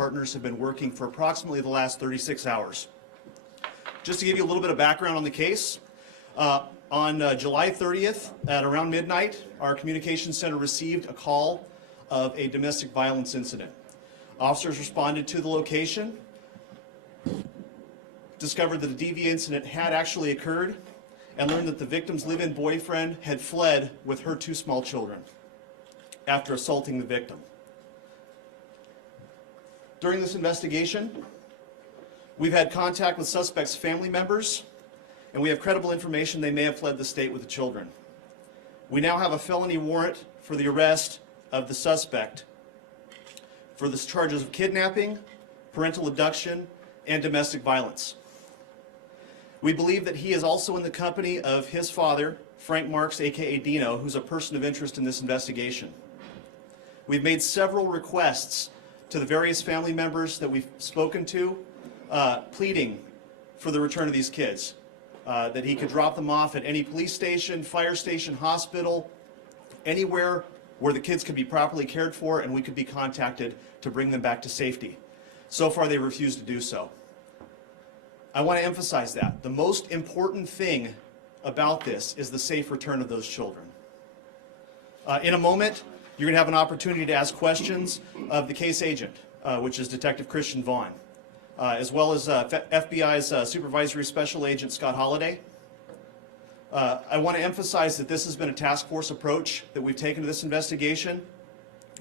partners have been working for approximately the last 36 hours. Just to give you a little bit of background on the case, on July 30th at around midnight, our communications center received a call of a domestic violence incident. Officers responded to the location, discovered that a DV incident had actually occurred, and learned that the victim's live-in boyfriend had fled with her 2 small children after assaulting the victim. During this investigation, we've had contact with suspects' family members, and we have credible information they may have fled the state with the children. We now have a felony warrant for the arrest of the suspect for the charges of kidnapping, parental abduction, and domestic violence. We believe that he is also in the company of his father, Frank Marks, aka Dino, who's a person of interest in this investigation. We've made several requests to the various family members that we've spoken to, pleading for the return of these kids, that he could drop them off at any police station, fire station, hospital, anywhere where the kids could be properly cared for and we could be contacted to bring them back to safety. So far, they refused to do so. I want to emphasize that. The most important thing about this is the safe return of those children. In a moment, you're going to have an opportunity to ask questions of the case agent, which is Detective Christian Vaughn, as well as FBI's Supervisory Special Agent Scott Holliday. I want to emphasize that this has been a task force approach that we've taken to this investigation,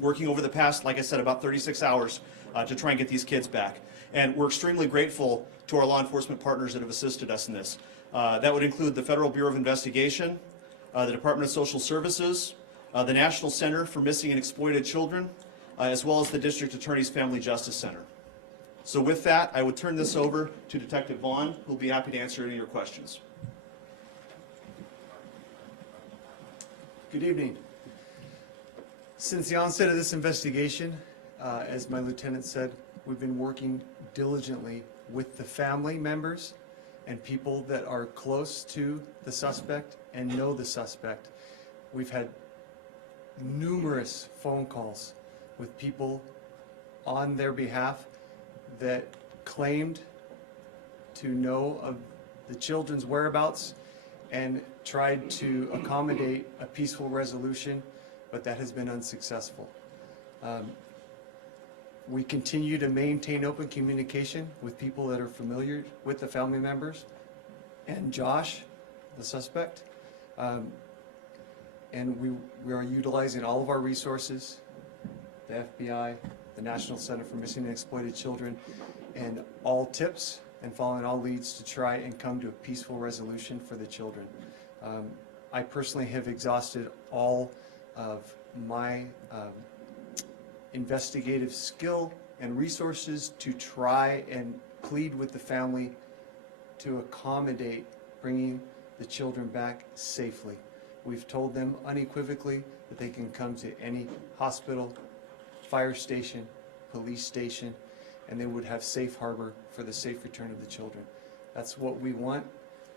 working over the past, like I said, about 36 hours to try and get these kids back. And we're extremely grateful to our law enforcement partners that have assisted us in this. That would include the Federal Bureau of Investigation, the Department of Social Services, the National Center for Missing and Exploited Children, as well as the District Attorney's Family Justice Center. So with that, I would turn this over to Detective Vaughn, who will be happy to answer any of your questions. Good evening. Since the onset of this investigation, as my lieutenant said, we've been working diligently with the family members and people that are close to the suspect and know the suspect. We've had numerous phone calls with people on their behalf that claimed to know of the children's whereabouts and tried to accommodate a peaceful resolution, but that has been unsuccessful. We continue to maintain open communication with people that are familiar with the family members and Josh, the suspect. And we are utilizing all of our resources, the FBI, the National Center for Missing and Exploited Children, and all tips and following all leads to try and come to a peaceful resolution for the children. I personally have exhausted all of my investigative skill and resources to try and plead with the family to accommodate bringing the children back safely. We've told them unequivocally that they can come to any hospital, fire station, police station, and they would have safe harbor for the safe return of the children. That's what we want.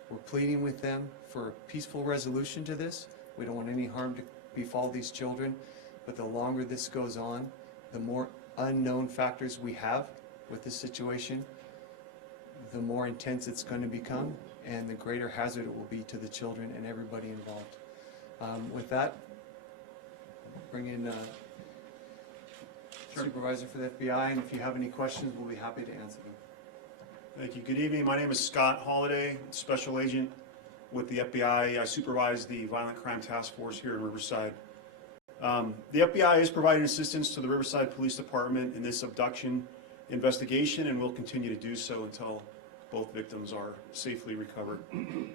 We're pleading with them for a peaceful resolution to this. We don't want any harm to befall these children, but the longer this goes on, the more unknown factors we have with this situation, the more intense it's going to become, and the greater hazard it will be to the children and everybody involved. With that, I'll bring in Supervisor for the FBI, and if you have any questions, we'll be happy to answer them. Thank you. Good evening. My name is Scott Holliday, Special Agent with the FBI. I supervise the Violent Crime Task Force here in Riverside. The FBI is providing assistance to the Riverside Police Department in this abduction investigation and will continue to do so until both victims are safely recovered.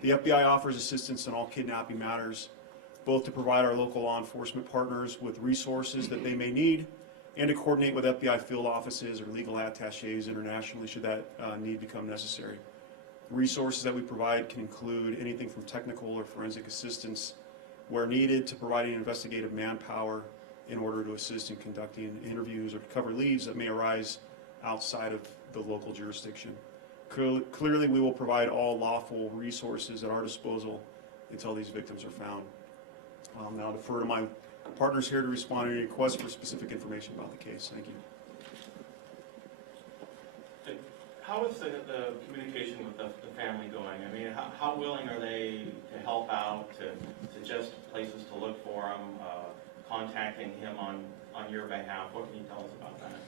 The FBI offers assistance in all kidnapping matters, both to provide our local law enforcement partners with resources that they may need and to coordinate with FBI field offices or legal attachés internationally should that need become necessary. Resources that we provide can include anything from technical or forensic assistance where needed to providing investigative manpower in order to assist in conducting interviews or to cover leads that may arise outside of the local jurisdiction. Clearly, we will provide all lawful resources at our disposal until these victims are found. I'll now defer to my partners here to respond to any requests for specific information about the case. Thank you. How is the communication with the family going? I mean, how willing are they to help out, to suggest places to look for him, contacting him on your behalf? What can you tell us about that?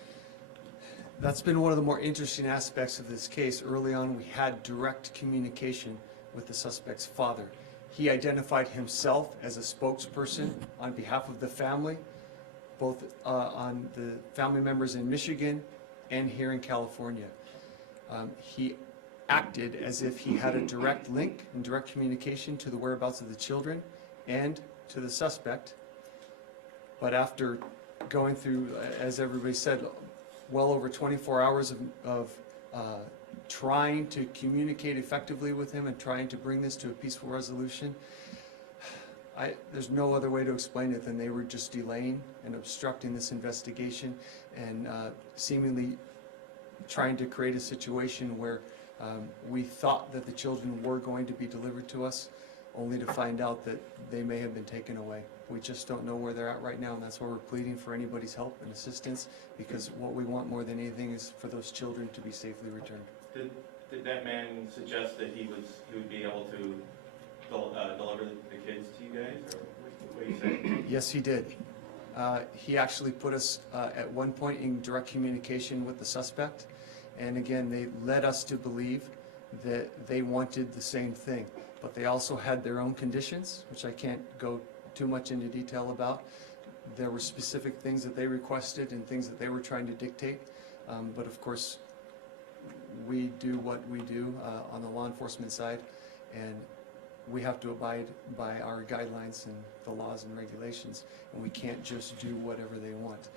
That's been one of the more interesting aspects of this case. Early on, we had direct communication with the suspect's father. He identified himself as a spokesperson on behalf of the family, both on the family members in Michigan and here in California. He acted as if he had a direct link and direct communication to the whereabouts of the children and to the suspect. But after going through, as everybody said, well over 24 hours of trying to communicate effectively with him and trying to bring this to a peaceful resolution, there's no other way to explain it than they were just delaying and obstructing this investigation and seemingly trying to create a situation where we thought that the children were going to be delivered to us, only to find out that they may have been taken away. We just don't know where they're at right now, and that's why we're pleading for anybody's help and assistance, because what we want more than anything is for those children to be safely returned. Did that man suggest that he would be able to deliver the kids to you guys, or what do you say? Yes, he did. He actually put us at one point in direct communication with the suspect, and again, they led us to believe that they wanted the same thing, but they also had their own conditions, which I can't go too much into detail about. There were specific things that they requested and things that they were trying to dictate, but of course, we do what we do on the law enforcement side, and we have to abide by our guidelines and the laws and regulations, and we can't just do whatever they want.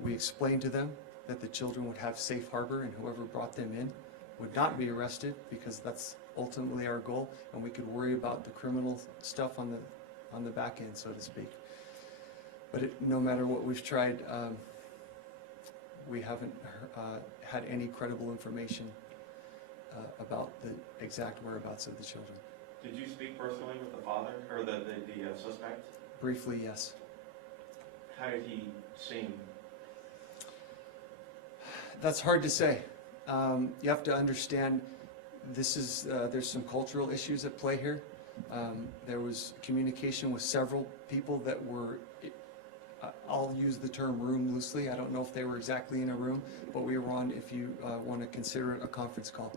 We explained to them that the children would have safe harbor, and whoever brought them in would not be arrested, because that's ultimately our goal, and we could worry about the criminal stuff on the back end, so to speak. But no matter what we've tried, we haven't had any credible information about the exact whereabouts of the children. Did you speak personally with the father, or the suspect? Briefly, yes. How did he seem? That's hard to say. You have to understand, there's some cultural issues at play here. There was communication with several people that were, I'll use the term room loosely. I don't know if they were exactly in a room, but we were on, if you want to consider it, a conference call.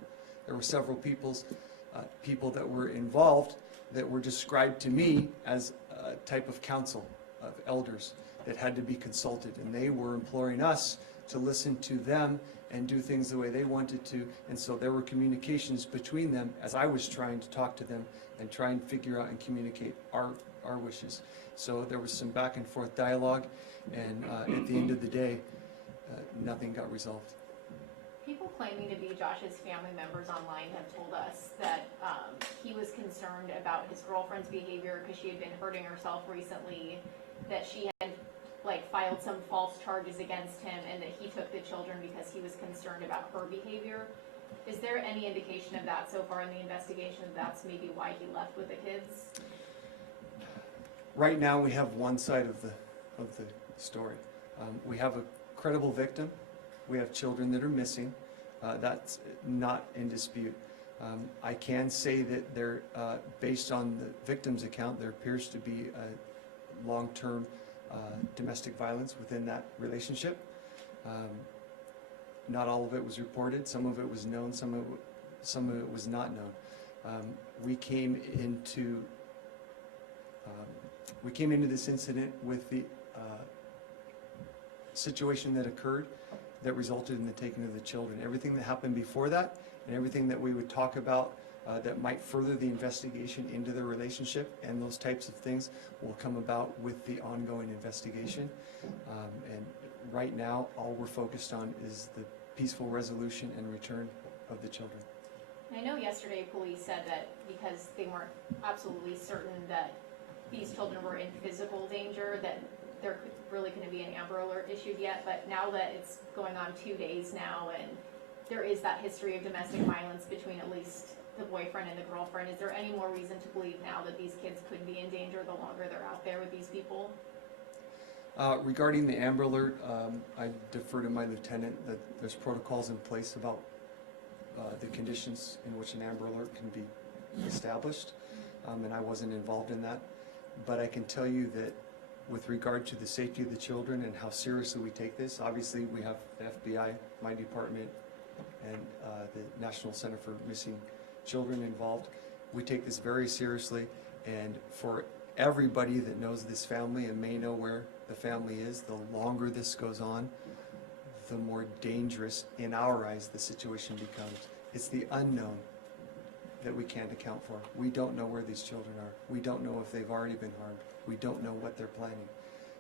There were several people that were involved that were described to me as a type of council of elders that had to be consulted, and they were imploring us to listen to them and do things the way they wanted to. And so there were communications between them as I was trying to talk to them and try and figure out and communicate our wishes. So there was some back and forth dialogue, and at the end of the day, nothing got resolved. People claiming to be Josh's family members online have told us that he was concerned about his girlfriend's behavior because she had been hurting herself recently, that she had filed some false charges against him, and that he took the children because he was concerned about her behavior. Is there any indication of that so far in the investigation? That's maybe why he left with the kids? Right now, we have one side of the story. We have a credible victim. We have children that are missing. That's not in dispute. I can say that there, based on the victim's account, there appears to be a long-term domestic violence within that relationship. Not all of it was reported. Some of it was known. Some of it was not known. We came into this incident with the situation that occurred that resulted in the taking of the children. Everything that happened before that, and everything that we would talk about that might further the investigation into the relationship and those types of things will come about with the ongoing investigation. And right now, all we're focused on is the peaceful resolution and return of the children. I know yesterday police said that because they weren't absolutely certain that these children were in physical danger, that there really couldn't be an Amber Alert issued yet, but now that it's going on 2 days now and there is that history of domestic violence between at least the boyfriend and the girlfriend, is there any more reason to believe now that these kids could be in danger the longer they're out there with these people? Regarding the Amber Alert, I defer to my lieutenant that there's protocols in place about the conditions in which an Amber Alert can be established, and I wasn't involved in that. But I can tell you that with regard to the safety of the children and how seriously we take this, obviously we have the FBI, my department, and the National Center for Missing Children involved. We take this very seriously, and for everybody that knows this family and may know where the family is, the longer this goes on, the more dangerous in our eyes the situation becomes. It's the unknown that we can't account for. We don't know where these children are. We don't know if they've already been harmed. We don't know what they're planning.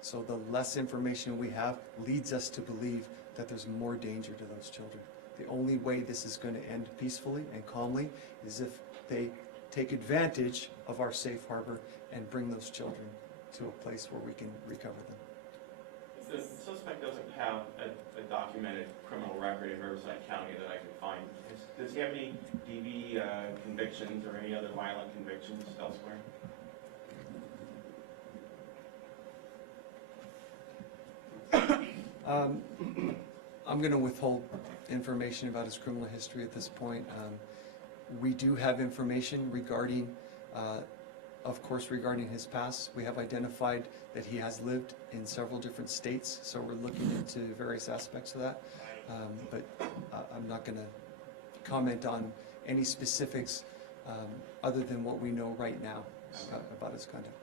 So the less information we have leads us to believe that there's more danger to those children. The only way this is going to end peacefully and calmly is if they take advantage of our safe harbor and bring those children to a place where we can recover them. The suspect doesn't have a documented criminal record in Riverside County that I can find. Does he have any DV convictions or any other violent convictions elsewhere? I'm going to withhold information about his criminal history at this point. We do have information regarding, of course, regarding his past. We have identified that he has lived in several different states, so we're looking into various aspects of that. But I'm not going to comment on any specifics other than what we know right now about his conduct.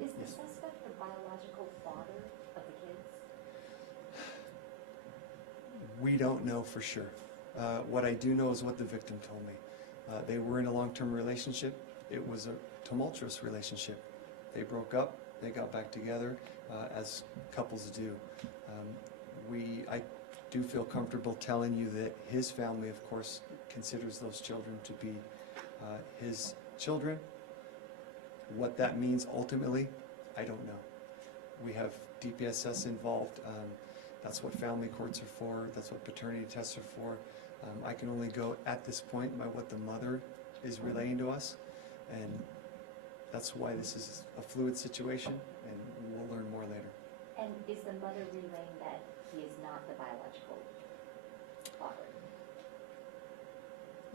Is the suspect the biological father of the kids? We don't know for sure. What I do know is what the victim told me. They were in a long-term relationship. It was a tumultuous relationship. They broke up, they got back together, as couples do. I do feel comfortable telling you that his family, of course, considers those children to be his children. What that means ultimately, I don't know. We have DPSS involved. That's what family courts are for. That's what paternity tests are for. I can only go at this point by what the mother is relaying to us, and that's why this is a fluid situation, and we'll learn more later. And is the mother relaying that he is not the biological father?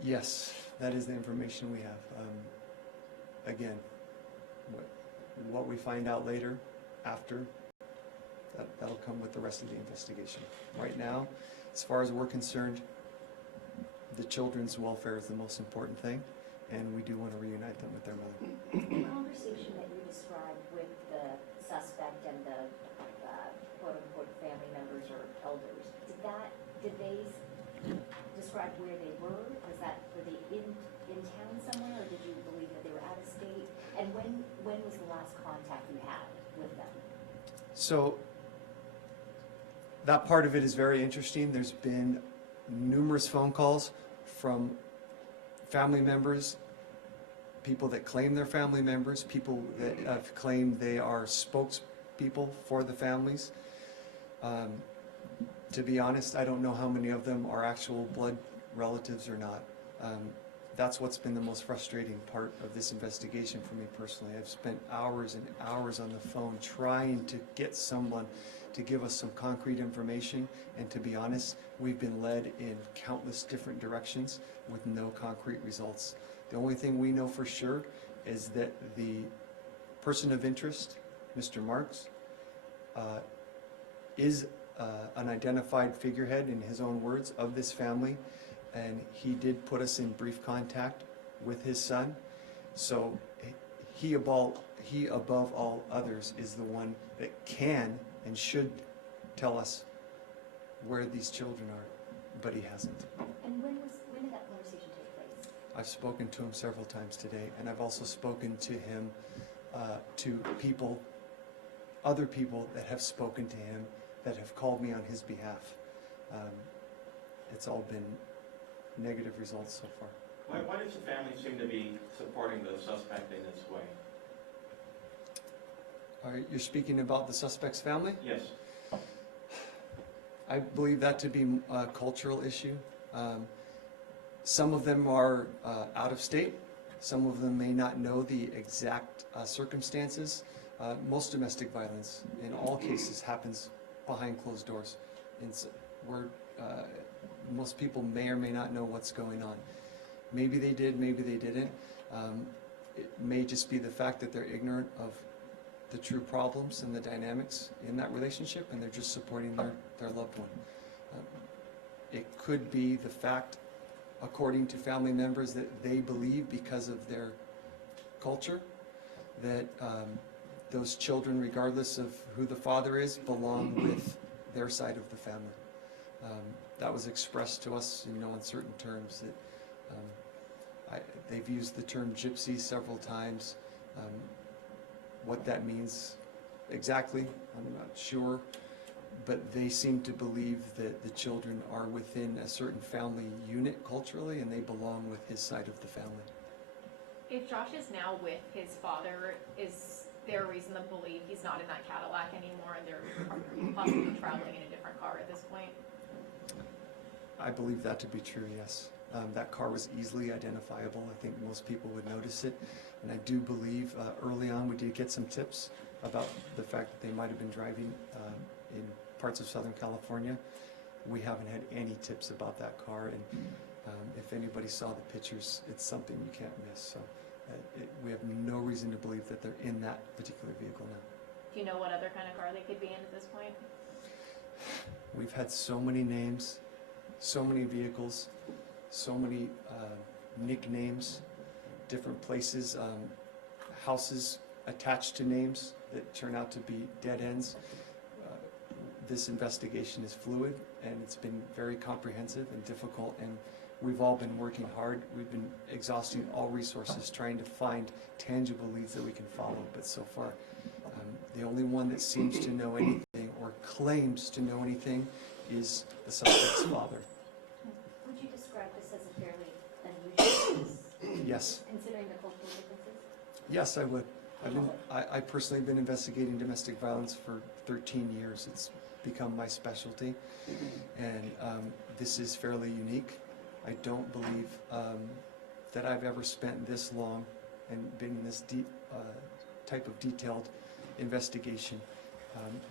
Yes, that is the information we have. Again, what we find out later, after, that'll come with the rest of the investigation. Right now, as far as we're concerned, the children's welfare is the most important thing, and we do want to reunite them with their mother. The conversation that you described with the suspect and the quote-unquote family members or elders, did they describe where they were? Were they in town somewhere, or did you believe that they were out of state? And when was the last contact you had with them? So that part of it is very interesting. There's been numerous phone calls from family members, people that claim they're family members, people that have claimed they are spokespeople for the families. To be honest, I don't know how many of them are actual blood relatives or not. That's what's been the most frustrating part of this investigation for me personally. I've spent hours and hours on the phone trying to get someone to give us some concrete information, and to be honest, we've been led in countless different directions with no concrete results. The only thing we know for sure is that the person of interest, Mr. Marks, is an identified figurehead, in his own words, of this family, and he did put us in brief contact with his son. So he above all others is the one that can and should tell us where these children are, but he hasn't. And when did that conversation take place? I've spoken to him several times today, and I've also spoken to him, to other people that have spoken to him, that have called me on his behalf. It's all been negative results so far. Why does the family seem to be supporting the suspect in this way? You're speaking about the suspect's family? Yes. I believe that to be a cultural issue. Some of them are out of state. Some of them may not know the exact circumstances. Most domestic violence, in all cases, happens behind closed doors. most people may or may not know what's going on. Maybe they did, maybe they didn't. It may just be the fact that they're ignorant of the true problems and the dynamics in that relationship, and they're just supporting their loved one. It could be the fact, according to family members, that they believe because of their culture that those children, regardless of who the father is, belong with their side of the family. That was expressed to us in no uncertain terms. That they've used the term gypsy several times. What that means exactly, I'm not sure, but they seem to believe that the children are within a certain family unit culturally, and they belong with his side of the family. If Josh is now with his father, is there a reason to believe he's not in that Cadillac anymore and they're possibly traveling in a different car at this point? I believe that to be true, yes. That car was easily identifiable. I think most people would notice it. And I do believe early on we did get some tips about the fact that they might have been driving in parts of Southern California. We haven't had any tips about that car. And if anybody saw the pictures, it's something you can't miss. So we have no reason to believe that they're in that particular vehicle now. Do you know what other kind of car they could be in at this point? We've had so many names, so many vehicles, so many nicknames, different places, houses attached to names that turn out to be dead ends. This investigation is fluid, and it's been very comprehensive and difficult, and we've all been working hard. We've been exhausting all resources trying to find tangible leads that we can follow, but so far the only one that seems to know anything or claims to know anything is the suspect's father. Would you describe this as a fairly unusual case? Yes. Considering the cultural differences? Yes, I would. I personally have been investigating domestic violence for 13 years. It's become my specialty, and this is fairly unique. I don't believe that I've ever spent this long and been in this deep type of detailed investigation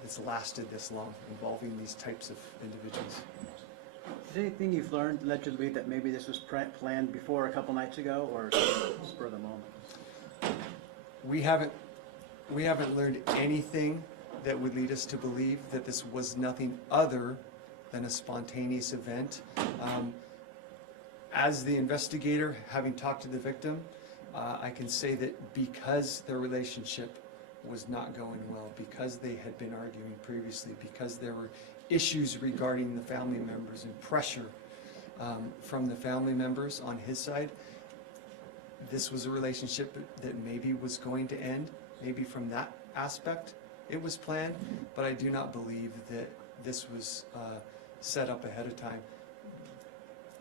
that's lasted this long, involving these types of individuals. Is there anything you've learned led you to believe that maybe this was planned before a couple nights ago, or spur of the moment? We haven't learned anything that would lead us to believe that this was nothing other than a spontaneous event. As the investigator, having talked to the victim, I can say that because their relationship was not going well, because they had been arguing previously, because there were issues regarding the family members and pressure from the family members on his side, this was a relationship that maybe was going to end. Maybe from that aspect it was planned, but I do not believe that this was set up ahead of time.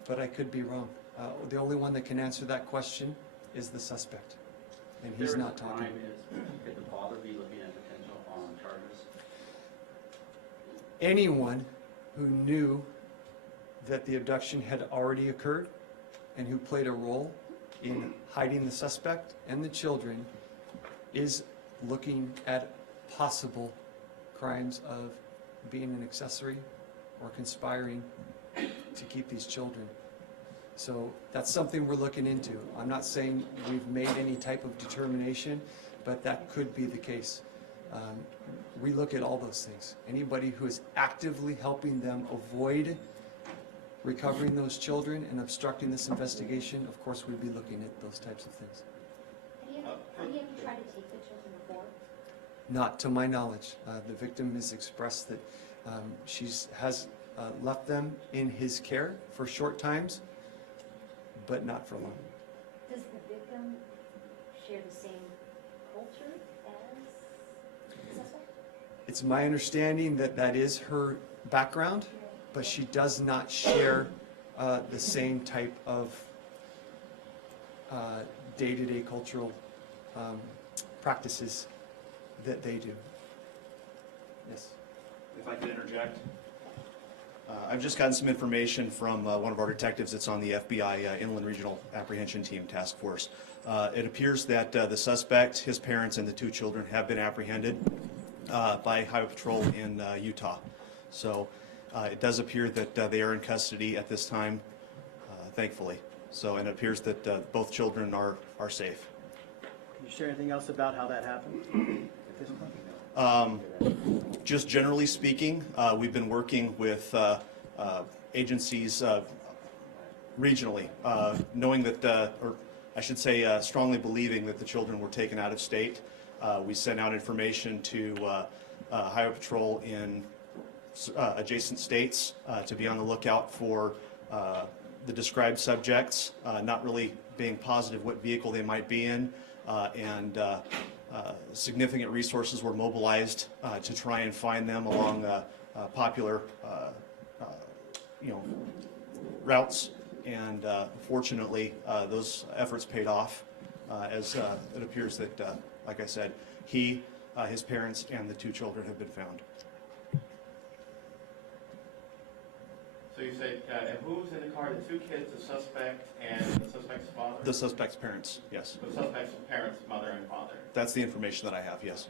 But I could be wrong. The only one that can answer that question is the suspect, and he's not talking. Could the father be looking at potential charges? Anyone who knew that the abduction had already occurred and who played a role in hiding the suspect and the children is looking at possible crimes of being an accessory or conspiring to keep these children. So that's something we're looking into. I'm not saying we've made any type of determination, but that could be the case. We look at all those things. Anybody who is actively helping them avoid recovering those children and obstructing this investigation, of course we'd be looking at those types of things. Have you ever tried to take the children before? Not to my knowledge. The victim has expressed that she has left them in his care for short times, but not for long. Does the victim share the same culture as the suspect? It's my understanding that that is her background, but she does not share the same type of day-to-day cultural practices that they do. Yes. If I could interject. I've just gotten some information from one of our detectives that's on the FBI Inland Regional Apprehension Team Task Force. It appears that the suspect, his parents, and the two children have been apprehended by Highway Patrol in Utah. So It does appear that they are in custody at this time, thankfully. So, and it appears that both children are safe. Can you share anything else about how that happened at this point? Just generally speaking, we've been working with agencies regionally, knowing that, or I should say strongly believing that the children were taken out of state. We sent out information to Highway Patrol in adjacent states to be on the lookout for the described subjects, not really being positive what vehicle they might be in, and significant resources were mobilized to try and find them along popular routes, and fortunately those efforts paid off, as it appears that, like I said, he, his parents, and the 2 children have been found. So you say, and who's in the car? The 2 kids, the suspect, and the suspect's father? The suspect's parents, yes. The suspect's parents, mother and father. That's the information that I have, yes.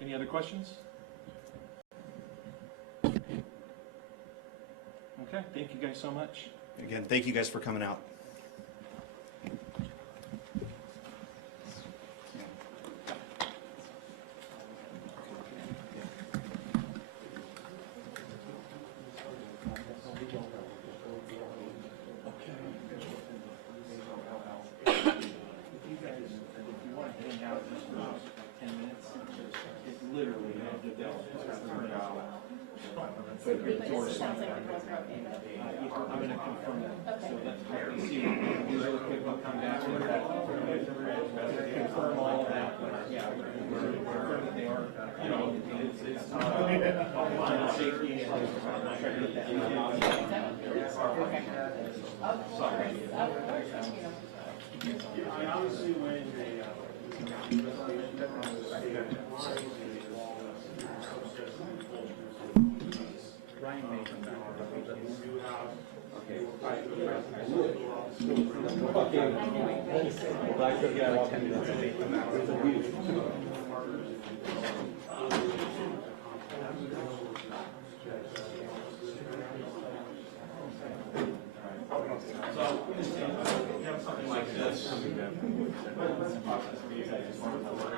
Any other questions? Okay, thank you guys so much. Again, thank you guys for coming out. But it just sounds like the girls are okay, but. I'm going to confirm that. Okay. So let's see. These other people come back with that. Confirm all of that. Yeah, confirm that they are, it's safety and try to get that. Obviously, when Ryan may come back. So, you have something like this. Process for you guys, just want to